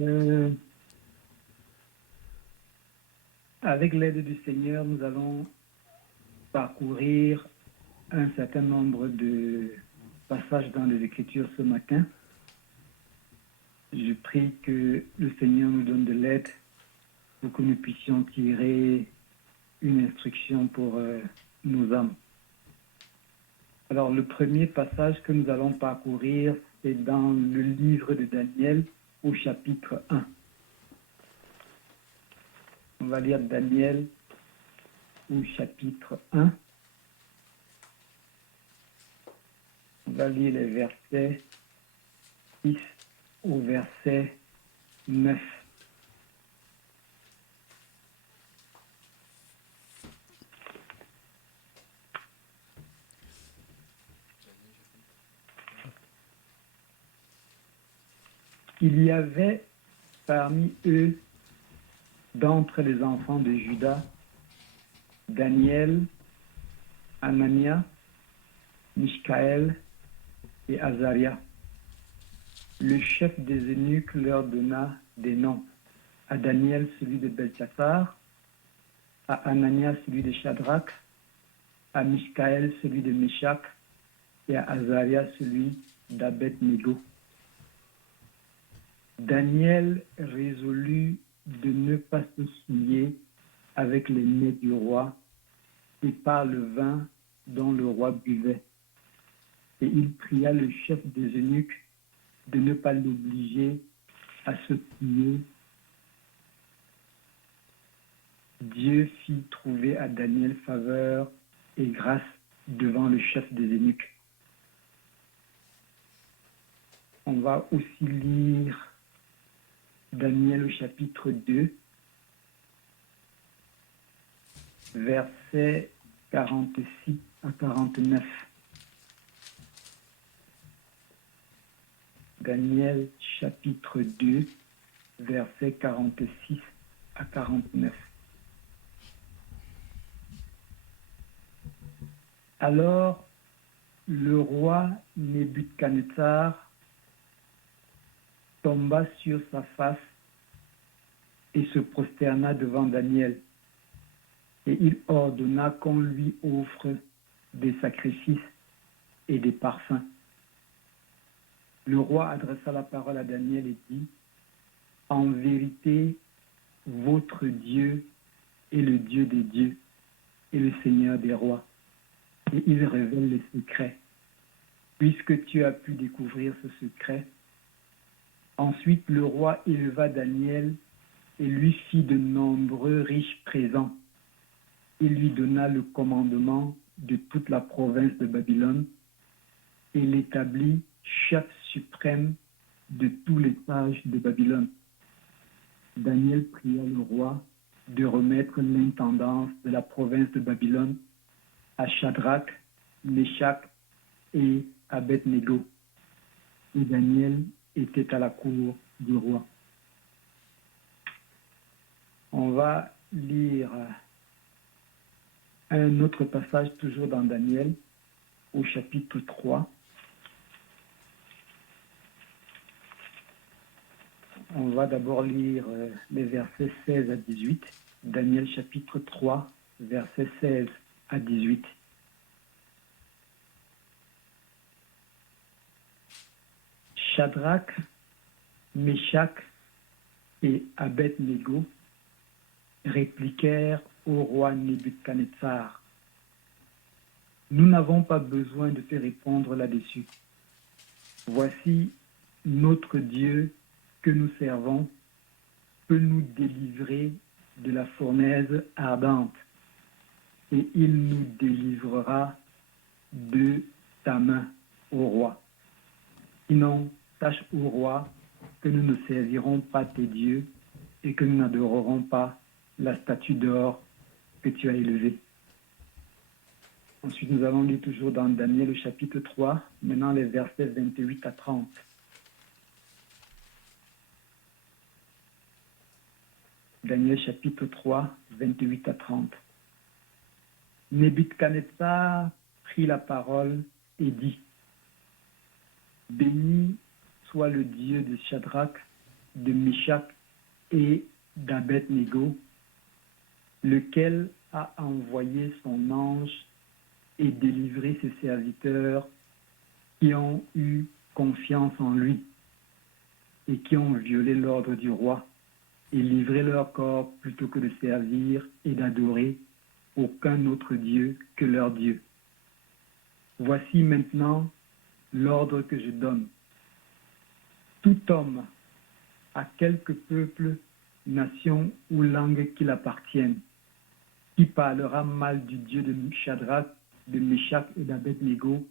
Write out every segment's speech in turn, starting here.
Euh, avec l'aide du Seigneur, nous allons parcourir un certain nombre de passages dans les Écritures ce matin. Je prie que le Seigneur nous donne de l'aide pour que nous puissions tirer une instruction pour nos âmes. Alors, le premier passage que nous allons parcourir, c'est dans le livre de Daniel au chapitre 1. On va lire Daniel au chapitre 1. On va lire les versets 6 au verset 9. Il y avait parmi eux, d'entre les enfants de Juda, Daniel, Anania, Mishkaël et Azaria. Le chef des eunuques leur donna des noms. À Daniel, celui de Belchassar, à Anania, celui de Shadrach, à Mishkaël, celui de Meshach, et à Azaria, celui d'Abed-Nego. Daniel résolut de ne pas se souiller avec les mets du roi et par le vin dont le roi buvait. Et il pria le chef des eunuques de ne pas l'obliger à se souiller. Dieu fit trouver à Daniel faveur et grâce devant le chef des eunuques. On va aussi lire Daniel au chapitre 2, versets 46 à 49. Daniel chapitre 2, versets 46 à 49. Alors, le roi Nebuchadnezzar tomba sur sa face et se prosterna devant Daniel. Et il ordonna qu'on lui offre des sacrifices et des parfums. Le roi adressa la parole à Daniel et dit, « En vérité, votre Dieu est le Dieu des dieux et le Seigneur des rois. Et il révèle les secrets. Puisque tu as pu découvrir ce secret, ensuite, le roi éleva Daniel et lui fit de nombreux riches présents. Il lui donna le commandement de toute la province de Babylone et l'établit chef suprême de tous les sages de Babylone. Daniel pria le roi de remettre l'intendance de la province de Babylone à Shadrach, Meshach et Abed-Nego. Et Daniel était à la cour du roi. On va lire un autre passage toujours dans Daniel au chapitre 3. On va d'abord lire les versets 16 à 18. Daniel chapitre 3, versets 16 à 18. Shadrach, Meshach et Abed-Nego répliquèrent au roi Nebuchadnezzar. Nous n'avons pas besoin de te répondre là-dessus. Voici notre Dieu que nous servons peut nous délivrer de la fournaise ardente et il nous délivrera de ta main, ô roi. Sinon, sache au roi que nous ne servirons pas tes dieux et que nous n'adorerons pas la statue d'or que tu as élevée. Ensuite, nous allons lire toujours dans Daniel au chapitre 3, maintenant les versets 28 à 30. Daniel chapitre 3, 28 à 30. Nebuchadnezzar prit la parole et dit, « Béni soit le Dieu de Shadrach, de Meshach et d'Abed-Nego, lequel a envoyé son ange et délivré ses serviteurs qui ont eu confiance en lui et qui ont violé l'ordre du roi et livré leur corps plutôt que de servir et d'adorer aucun autre Dieu que leur Dieu. Voici maintenant l'ordre que je donne. Tout homme, à quelque peuple, nation ou langue qu'il appartienne, qui parlera mal du Dieu de Shadrach, de Meshach et d'Abed-Nego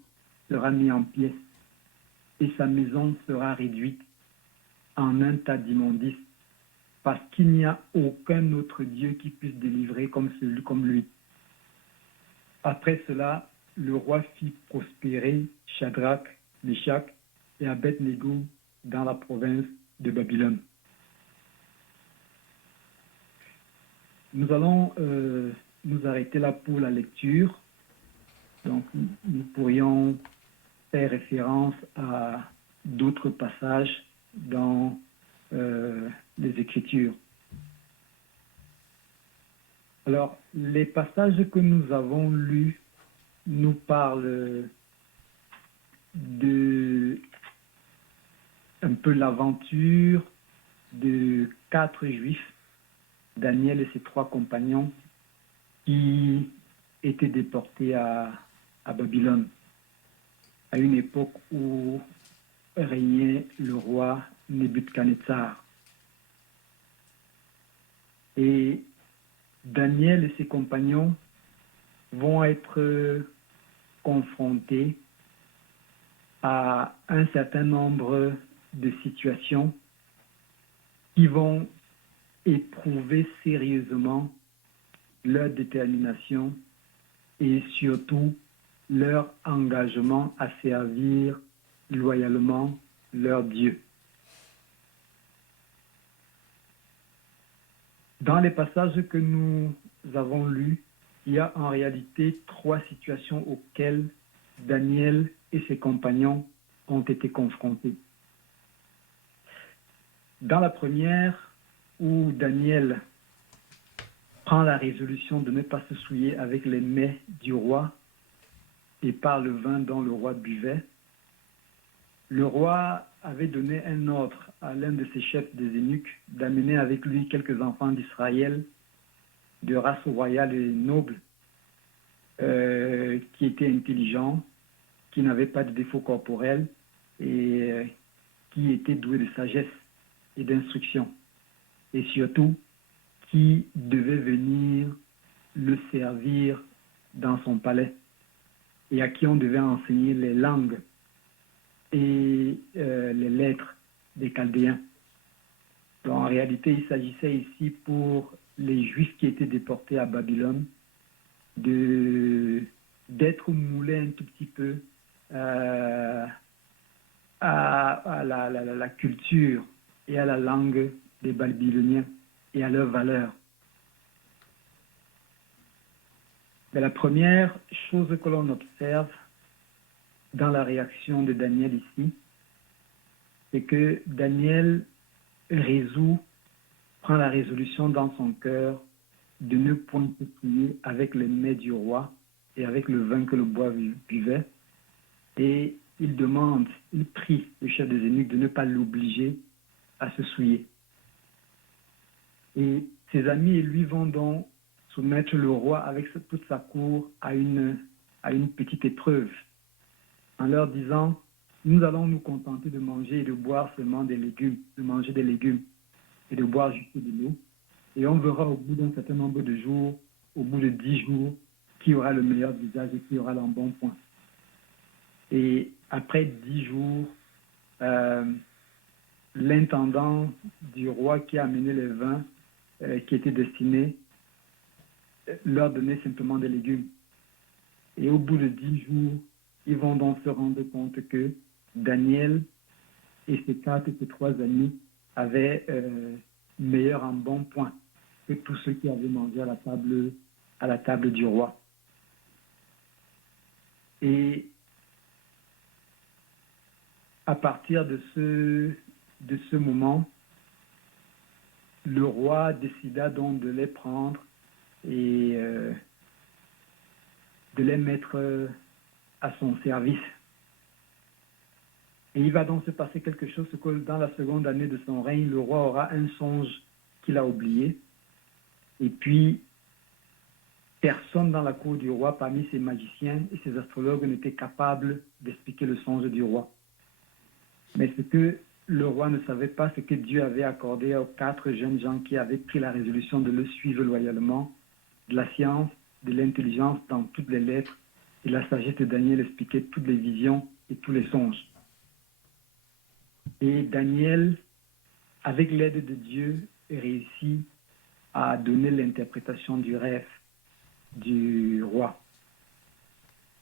sera mis en pièces, et sa maison sera réduite en un tas d'immondices, parce qu'il n'y a aucun autre Dieu qui puisse délivrer comme lui. Après cela, le roi fit prospérer Shadrach, Meshach et Abed-Nego dans la province de Babylone. Nous allons nous arrêter là pour la lecture. Donc, nous pourrions faire référence à d'autres passages dans les Écritures. Alors, les passages que nous avons lus nous parlent de un peu l'aventure de 4 Juifs, Daniel et ses 3 compagnons, qui étaient déportés à Babylone, à une époque où régnait le roi Nebuchadnezzar. Et Daniel et ses compagnons vont être confrontés à un certain nombre de situations qui vont éprouver sérieusement leur détermination et surtout leur engagement à servir loyalement leur Dieu. Dans les passages que nous avons lus, il y a en réalité 3 situations auxquelles Daniel et ses compagnons ont été confrontés. Dans la première, où Daniel prend la résolution de ne pas se souiller avec les mets du roi et par le vin dont le roi buvait, le roi avait donné un ordre à l'un de ses chefs des eunuques d'amener avec lui quelques enfants d'Israël de race royale et noble, qui étaient intelligents, qui n'avaient pas de défaut corporel et qui étaient doués de sagesse et d'instruction. Et surtout, qui devaient venir le servir dans son palais et à qui on devait enseigner les langues et les lettres des Chaldéens. Donc, en réalité, il s'agissait ici pour les Juifs qui étaient déportés à Babylone d'être moulés un tout petit peu à la culture et à la langue des Babyloniens et à leurs valeurs. Mais la première chose que l'on observe dans la réaction de Daniel ici, c'est que Daniel prend la résolution dans son cœur de ne point se souiller avec les mets du roi et avec le vin que le bois buvait. Et il prie le chef des eunuques de ne pas l'obliger à se souiller. Et ses amis et lui vont donc soumettre le roi avec toute sa cour à une petite épreuve, en leur disant: nous allons nous contenter de manger et de boire seulement des légumes, de manger des légumes et de boire juste de l'eau. Et on verra au bout d'un certain nombre de jours, au bout de 10 jours, qui aura le meilleur visage et qui aura l'embonpoint. Et après 10 jours, l'intendant du roi qui a amené les vins qui étaient destinés leur donnait simplement des légumes. Et au bout de 10 jours, ils vont donc se rendre compte que Daniel et ses 4 et ses 3 amis avaient meilleur embonpoint que tous ceux qui avaient mangé à la table du roi. Et à partir de ce moment, le roi décida donc de les prendre et de les mettre à son service. Et il va donc se passer quelque chose, que dans la seconde année de son règne, le roi aura un songe qu'il a oublié. Et puis, personne dans la cour du roi, parmi ses magiciens et ses astrologues, n'était capable d'expliquer le songe du roi. Mais ce que le roi ne savait pas, c'est que Dieu avait accordé aux 4 jeunes gens qui avaient pris la résolution de le suivre loyalement, de la science, de l'intelligence dans toutes les lettres, et la sagesse de Daniel expliquait toutes les visions et tous les songes. Et Daniel, avec l'aide de Dieu, réussit à donner l'interprétation du rêve du roi.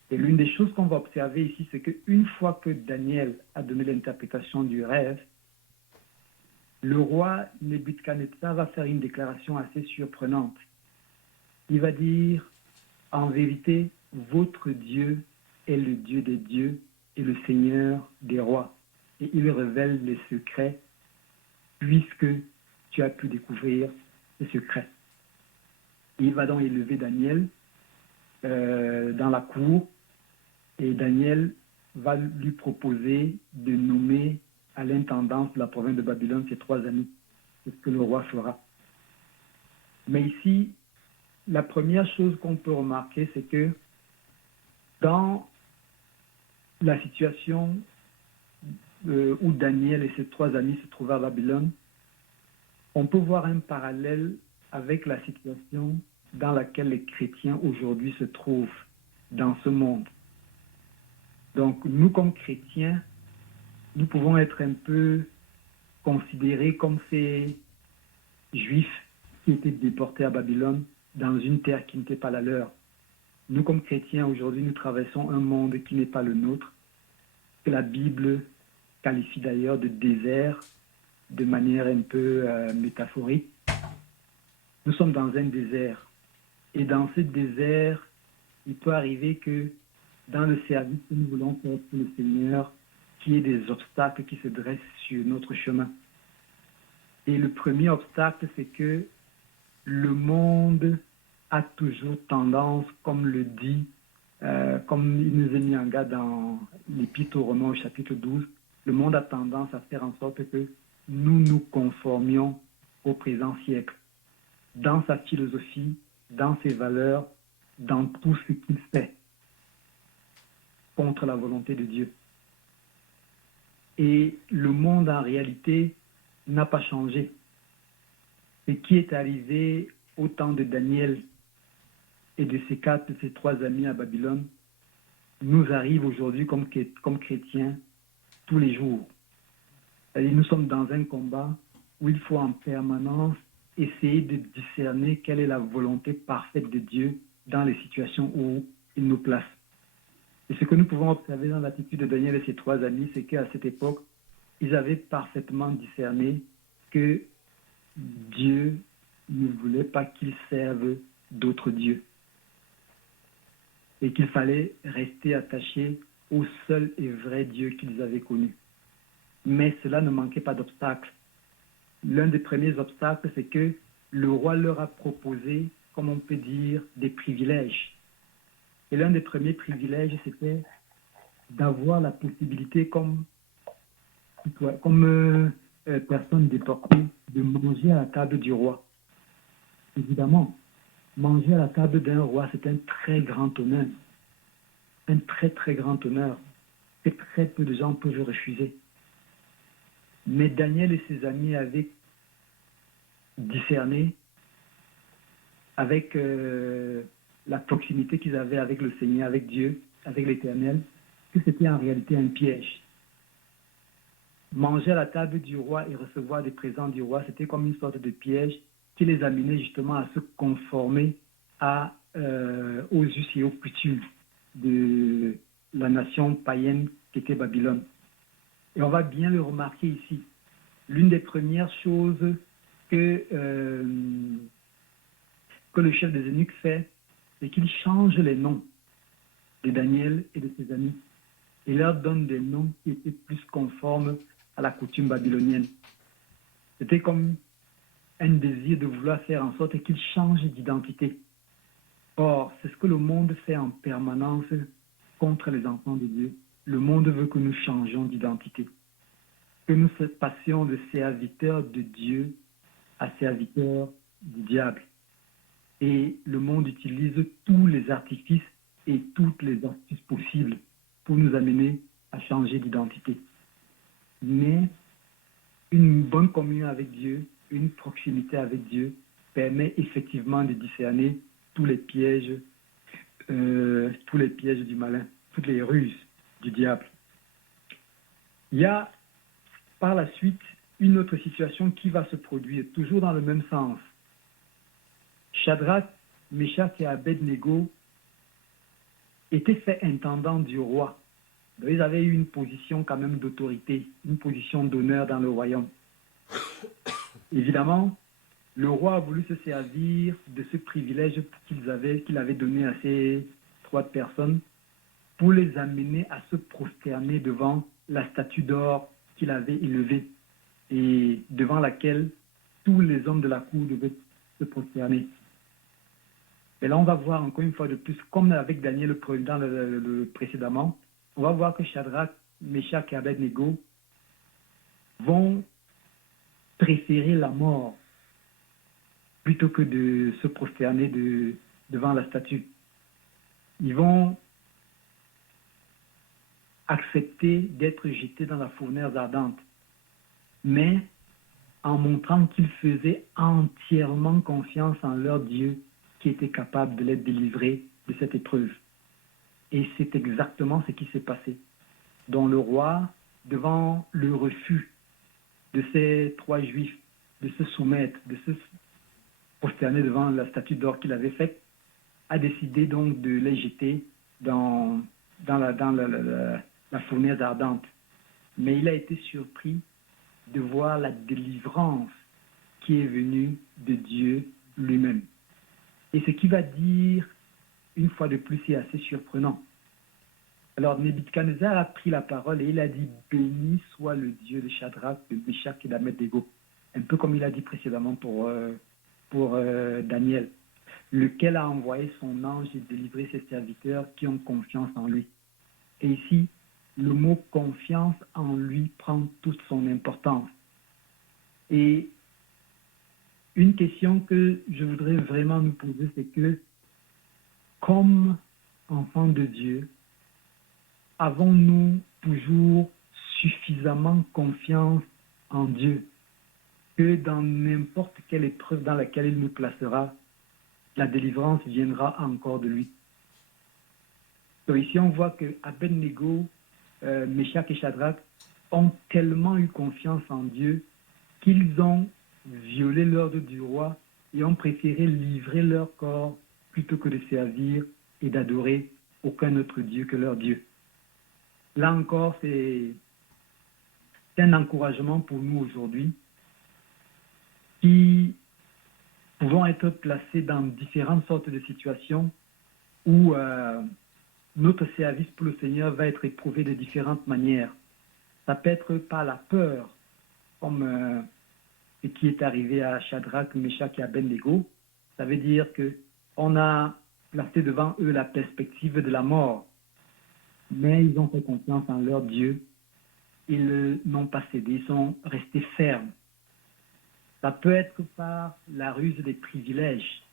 Et l'une des choses qu'on va observer ici, c'est qu'une fois que Daniel a donné l'interprétation du rêve, le roi Nebuchadnezzar va faire une déclaration assez surprenante. Il va dire, en vérité, votre Dieu est le Dieu des dieux et le Seigneur des rois. Et il révèle les secrets, puisque tu as pu découvrir les secrets. Et il va donc élever Daniel dans la cour, et Daniel va lui proposer de nommer à l'intendance de la province de Babylone ces 3 amis. C'est ce que le roi fera. Mais ici, la première chose qu'on peut remarquer, c'est que dans la situation où Daniel et ses 3 amis se trouvaient à Babylone, on peut voir un parallèle avec la situation dans laquelle les chrétiens aujourd'hui se trouvent dans ce monde. Donc, nous, comme chrétiens, nous pouvons être un peu considérés comme ces juifs qui étaient déportés à Babylone dans une terre qui n'était pas la leur. Nous, comme chrétiens, aujourd'hui, nous traversons un monde qui n'est pas le nôtre, que la Bible qualifie d'ailleurs de désert de manière un peu métaphorique. Nous sommes dans un désert. Et dans ce désert, il peut arriver que dans le service que nous voulons faire pour le Seigneur, qu'il y ait des obstacles qui se dressent sur notre chemin. Et le premier obstacle, c'est que le monde a toujours tendance, comme le dit, comme il nous est mis en garde dans l'Épître aux Romains au chapitre 12, le monde a tendance à faire en sorte que nous nous conformions au présent siècle, dans sa philosophie, dans ses valeurs, dans tout ce qu'il fait, contre la volonté de Dieu. Et le monde, en réalité, n'a pas changé. Ce qui est arrivé au temps de Daniel et de ses 3 amis à Babylone nous arrive aujourd'hui comme chrétiens tous les jours. C'est-à-dire, nous sommes dans un combat où il faut en permanence essayer de discerner quelle est la volonté parfaite de Dieu dans les situations où il nous place. Et ce que nous pouvons observer dans l'attitude de Daniel et ses 3 amis, c'est qu'à cette époque, ils avaient parfaitement discerné que Dieu ne voulait pas qu'ils servent d'autres dieux et qu'il fallait rester attachés au seul et vrai Dieu qu'ils avaient connu. Mais cela ne manquait pas d'obstacles. L'un des premiers obstacles, c'est que le roi leur a proposé, comme on peut dire, des privilèges. Et l'un des premiers privilèges, c'était d'avoir la possibilité, comme personne déportée, de manger à la table du roi. Évidemment, manger à la table d'un roi, c'est un très grand honneur. Un très, très grand honneur que très peu de gens peuvent refuser. Mais Daniel et ses amis avaient discerné, avec la proximité qu'ils avaient avec le Seigneur, avec Dieu, avec l'Éternel, que c'était en réalité un piège. Manger à la table du roi et recevoir des présents du roi, c'était comme une sorte de piège qui les amenait justement à se conformer aux us et aux coutumes de la nation païenne qui était Babylone. Et on va bien le remarquer ici. L'une des premières choses que le chef des eunuques fait, c'est qu'il change les noms de Daniel et de ses amis. Il leur donne des noms qui étaient plus conformes à la coutume babylonienne. C'était comme un désir de vouloir faire en sorte qu'ils changent d'identité. Or, c'est ce que le monde fait en permanence contre les enfants de Dieu. Le monde veut que nous changions d'identité, que nous passions de serviteurs de Dieu à serviteurs du diable. Et le monde utilise tous les artifices et toutes les astuces possibles pour nous amener à changer d'identité. Mais une bonne communion avec Dieu, une proximité avec Dieu permet effectivement de discerner tous les pièges du malin, toutes les ruses du diable. Il y a par la suite une autre situation qui va se produire, toujours dans le même sens. Shadrach, Meshach et Abed-Nego étaient faits intendants du roi. Donc, ils avaient eu une position quand même d'autorité, une position d'honneur dans le royaume. Évidemment, le roi a voulu se servir de ce privilège qu'il avait donné à ces 3 personnes pour les amener à se prosterner devant la statue d'or qu'il avait élevée et devant laquelle tous les hommes de la cour devaient se prosterner. Et là, on va voir encore une fois de plus, comme avec Daniel précédemment, on va voir que Shadrach, Meshach et Abed-Nego vont préférer la mort plutôt que de se prosterner devant la statue. Ils vont accepter d'être jetés dans la fournaise ardente, mais en montrant qu'ils faisaient entièrement confiance en leur Dieu qui était capable de les délivrer de cette épreuve. Et c'est exactement ce qui s'est passé. Donc le roi, devant le refus de ces 3 Juifs de se soumettre, de se prosterner devant la statue d'or qu'il avait faite, a décidé donc de les jeter dans la fournaise ardente. Mais il a été surpris de voir la délivrance qui est venue de Dieu lui-même. Et ce qu'il va dire, une fois de plus, est assez surprenant. Alors, Nebuchadnezzar a pris la parole et il a dit « Béni soit le Dieu de Shadrach, de Meshach et d'Abed-Nego », un peu comme il a dit précédemment pour Daniel, lequel a envoyé son ange et délivré ses serviteurs qui ont confiance en lui. Et ici, le mot « confiance en lui » prend toute son importance. Et une question que je voudrais vraiment nous poser, c'est que, comme enfants de Dieu, avons-nous toujours suffisamment confiance en Dieu que dans n'importe quelle épreuve dans laquelle il nous placera, la délivrance viendra encore de lui? Donc ici, on voit que Abed-Nego, Meshach et Shadrach ont tellement eu confiance en Dieu qu'ils ont violé l'ordre du roi et ont préféré livrer leur corps plutôt que de servir et d'adorer aucun autre Dieu que leur Dieu. Là encore, c'est un encouragement pour nous aujourd'hui qui pouvons être placés dans différentes sortes de situations où notre service pour le Seigneur va être éprouvé de différentes manières. Ça peut être par la peur, comme ce qui est arrivé à Shadrach, Meshach et Abed-Nego. Ça veut dire qu'on a placé devant eux la perspective de la mort, mais ils ont fait confiance en leur Dieu. Ils n'ont pas cédé, ils sont restés fermes. Ça peut être par la ruse des privilèges,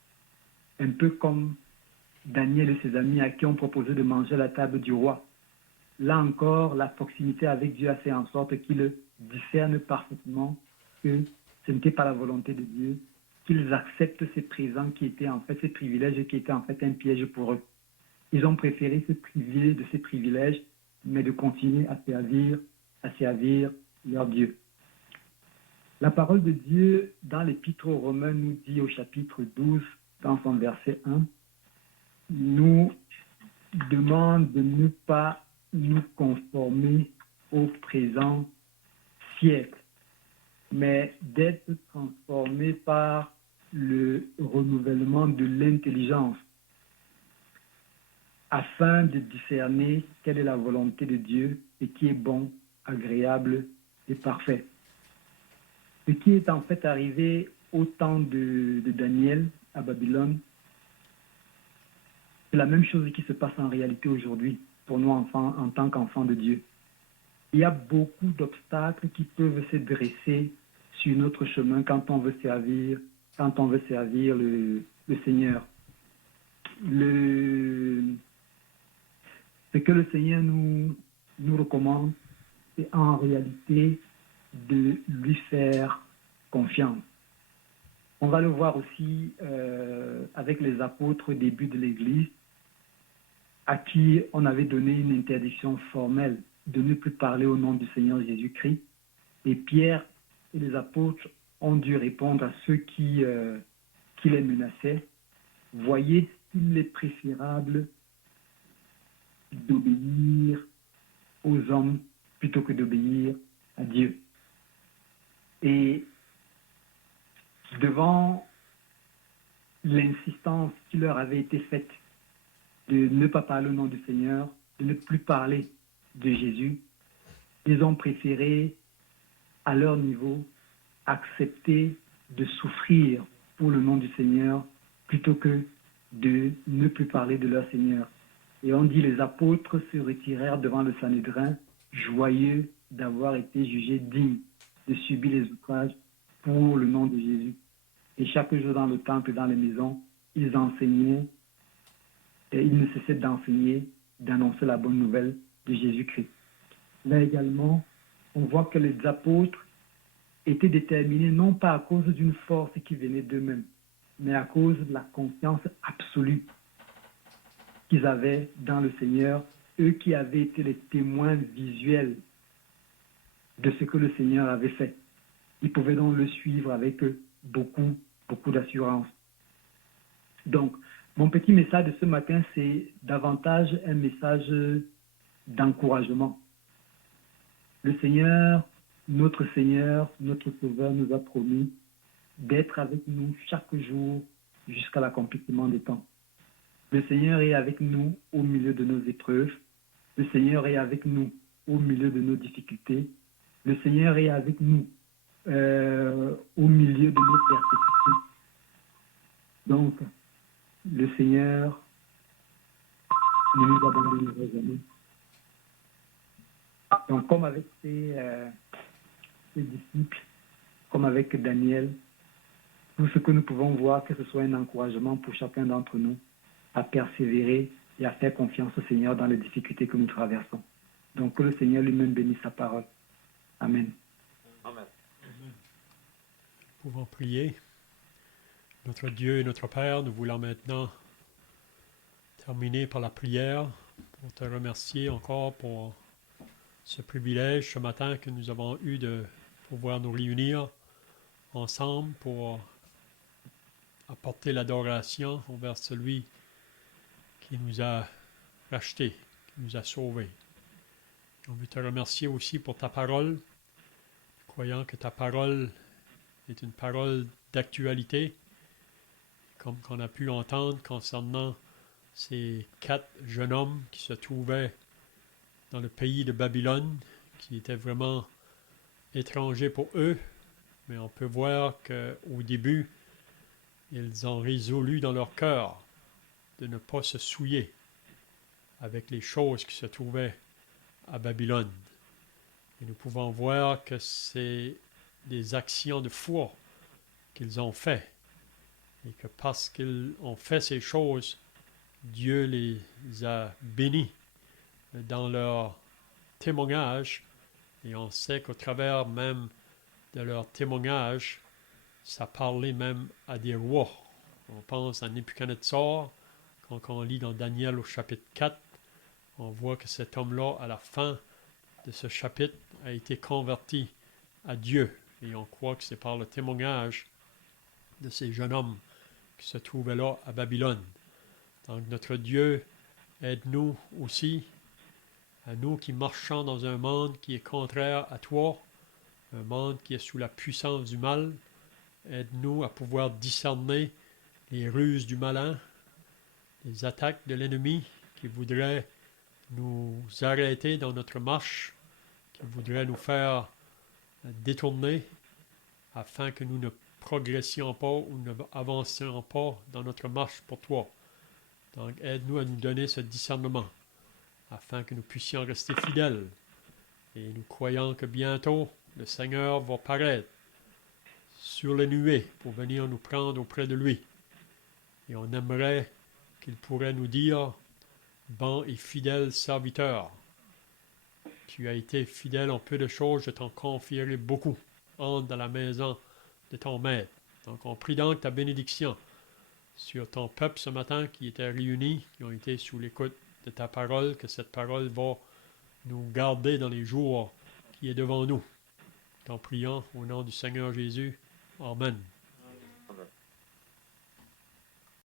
un peu comme Daniel et ses amis à qui on proposait de manger à la table du roi. Là encore, la proximité avec Dieu a fait en sorte qu'ils discernent parfaitement que ce n'était pas la volonté de Dieu, qu'ils acceptent ces présents qui étaient en fait ces privilèges qui étaient en fait un piège pour eux. Ils ont préféré se priver de ces privilèges, mais de continuer à servir leur Dieu. La parole de Dieu dans l'Épître aux Romains nous dit au chapitre 12, dans son verset 1, nous demande de ne pas nous conformer au présent siècle, mais d'être transformés par le renouvellement de l'intelligence, afin de discerner quelle est la volonté de Dieu et qui est bon, agréable et parfait. Ce qui est en fait arrivé au temps de Daniel à Babylone, c'est la même chose qui se passe en réalité aujourd'hui pour nous enfants, en tant qu'enfants de Dieu. Il y a beaucoup d'obstacles qui peuvent se dresser sur notre chemin quand on veut servir, le Seigneur. Ce que le Seigneur nous recommande, c'est en réalité de lui faire confiance. On va le voir aussi avec les apôtres au début de l'Église, à qui on avait donné une interdiction formelle de ne plus parler au nom du Seigneur Jésus-Christ. Et Pierre et les apôtres ont dû répondre à ceux qui les menaçaient. Voyez s'il est préférable d'obéir aux hommes plutôt que d'obéir à Dieu. Et devant l'insistance qui leur avait été faite de ne pas parler au nom du Seigneur, de ne plus parler de Jésus, ils ont préféré, à leur niveau, accepter de souffrir pour le nom du Seigneur plutôt que de ne plus parler de leur Seigneur. Et on dit les apôtres se retirèrent devant le Sanhédrin, joyeux d'avoir été jugés dignes de subir les outrages pour le nom de Jésus. Et chaque jour dans le temple et dans les maisons, ils enseignaient, et ils ne cessaient d'enseigner, d'annoncer la bonne nouvelle de Jésus-Christ. Là également, on voit que les apôtres étaient déterminés non pas à cause d'une force qui venait d'eux-mêmes, mais à cause de la confiance absolue qu'ils avaient dans le Seigneur, eux qui avaient été les témoins visuels de ce que le Seigneur avait fait. Ils pouvaient donc le suivre avec beaucoup d'assurance. Donc, mon petit message de ce matin, c'est davantage un message d'encouragement. Le Seigneur, notre Sauveur nous a promis d'être avec nous chaque jour jusqu'à l'accomplissement des temps. Le Seigneur est avec nous au milieu de nos épreuves. Le Seigneur est avec nous au milieu de nos difficultés. Le Seigneur est avec nous au milieu de nos persécutions. Donc, le Seigneur ne nous abandonnera jamais. Donc, comme avec ses disciples, comme avec Daniel, tout ce que nous pouvons voir, que ce soit un encouragement pour chacun d'entre nous à persévérer et à faire confiance au Seigneur dans les difficultés que nous traversons. Donc, que le Seigneur lui-même bénisse sa parole. Amen. Amen. Nous pouvons prier. Notre Dieu et notre Père, nous voulons maintenant terminer par la prière pour te remercier encore pour ce privilège ce matin que nous avons eu de pouvoir nous réunir ensemble pour apporter l'adoration envers celui qui nous a rachetés, qui nous a sauvés. On veut te remercier aussi pour ta parole, croyant que ta parole est une parole d'actualité, comme qu'on a pu entendre concernant ces 4 jeunes hommes qui se trouvaient dans le pays de Babylone, qui étaient vraiment étrangers pour eux, mais on peut voir qu'au début, ils ont résolu dans leur cœur de ne pas se souiller avec les choses qui se trouvaient à Babylone. Et nous pouvons voir que c'est des actions de foi qu'ils ont fait, et que parce qu'ils ont fait ces choses, Dieu les a bénis dans leur témoignage, et on sait qu'au travers même de leur témoignage, ça parlait même à des rois. On pense à Nebuchadnezzar, quand on lit dans Daniel au chapitre 4, on voit que cet homme-là, à la fin de ce chapitre, a été converti à Dieu. Et on croit que c'est par le témoignage de ces jeunes hommes qui se trouvaient là à Babylone. Donc notre Dieu, aide-nous aussi, à nous qui marchons dans un monde qui est contraire à toi, un monde qui est sous la puissance du mal. Aide-nous à pouvoir discerner les ruses du malin, les attaques de l'ennemi qui voudrait nous arrêter dans notre marche, qui voudrait nous faire détourner afin que nous ne progressions pas ou ne avancions pas dans notre marche pour toi. Donc, aide-nous à nous donner ce discernement afin que nous puissions rester fidèles. Et nous croyons que bientôt, le Seigneur va paraître sur les nuées pour venir nous prendre auprès de lui. Et on aimerait qu'il pourrait nous dire, bon et fidèle serviteur, tu as été fidèle en peu de choses, je t'en confierai beaucoup. Entre dans la maison de ton maître. Donc on prie donc ta bénédiction sur ton peuple ce matin qui était réuni, qui ont été sous l'écoute de ta parole, que cette parole va nous garder dans les jours qui est devant nous. T'en prions au nom du Seigneur Jésus. Amen.